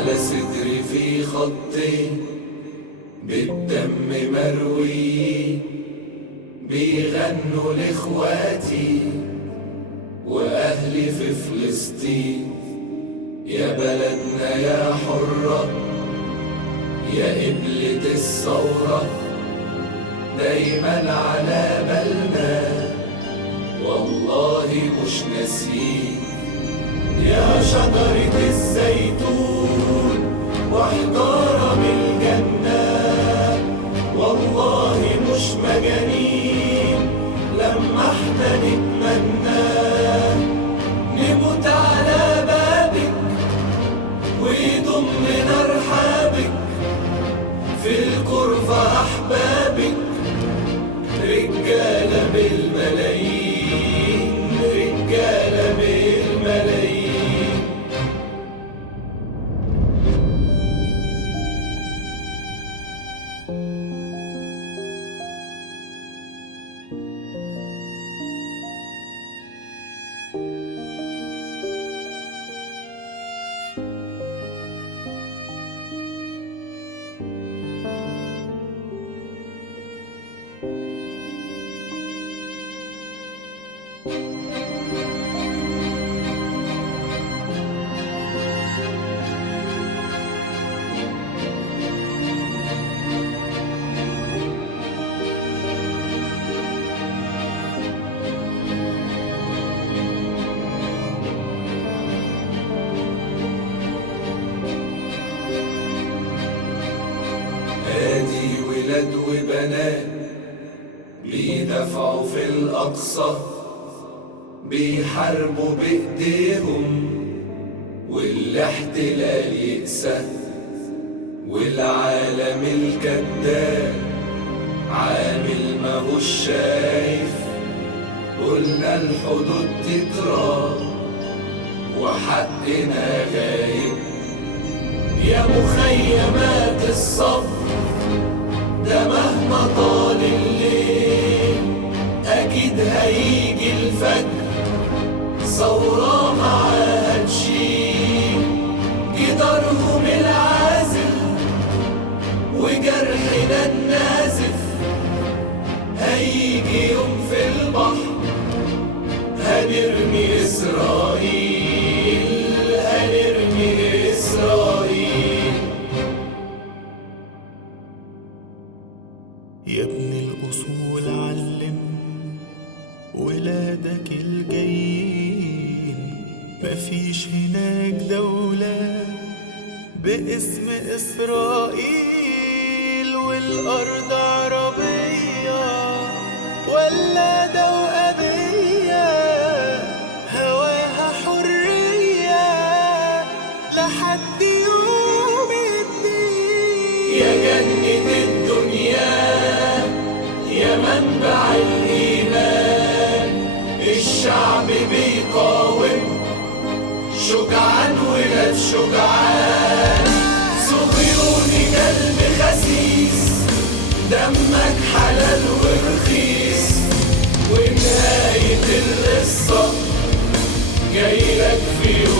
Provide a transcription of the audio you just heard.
على صدري في خطين بالدم مرويين بيغنوا لاخواتي واهلي في فلسطين. يا بلدنا يا حرة يا قبلة الثورة دايما على بالنا والله مش ناسيين. يا شجرة الزيتون وحجارة من الجنة والله مش مجانين لما احنا نتمنى نموت على بابك ويضمنا رحابك في الغرفة أحبابك. رجالة بالملايين رجالة بالملايين. ادي ولاد وبنات بيدافعوا في الأقصى بيحاربوا بإيديهم والاحتلال يقسى والعالم الكذاب عامل ماهوش شايف. قلنا الحدود تتراب وحقنا غايب. يا مخيمات الصبر ده مهما طال الليل أكيد هيجي الفجر ثورة معاها تشيل جدارهم العازل وجرحنا النازف. هيجي يوم في البحر هنرمي إسرائيل هنرمي إسرائيل. يا ابن الأصول علم ولادك الجايين مفيش هناك دولة باسم إسرائيل والأرض عربية ولا دوأبية هواها حرية لحد يوم الدين. يا جنة الدنيا يا منبع الإيمان الشعب بيقاوم شجعان ولاد شجعان. صهيوني قلب خسيس دمك حلال ورخيص ونهاية القصة جايلك في يوم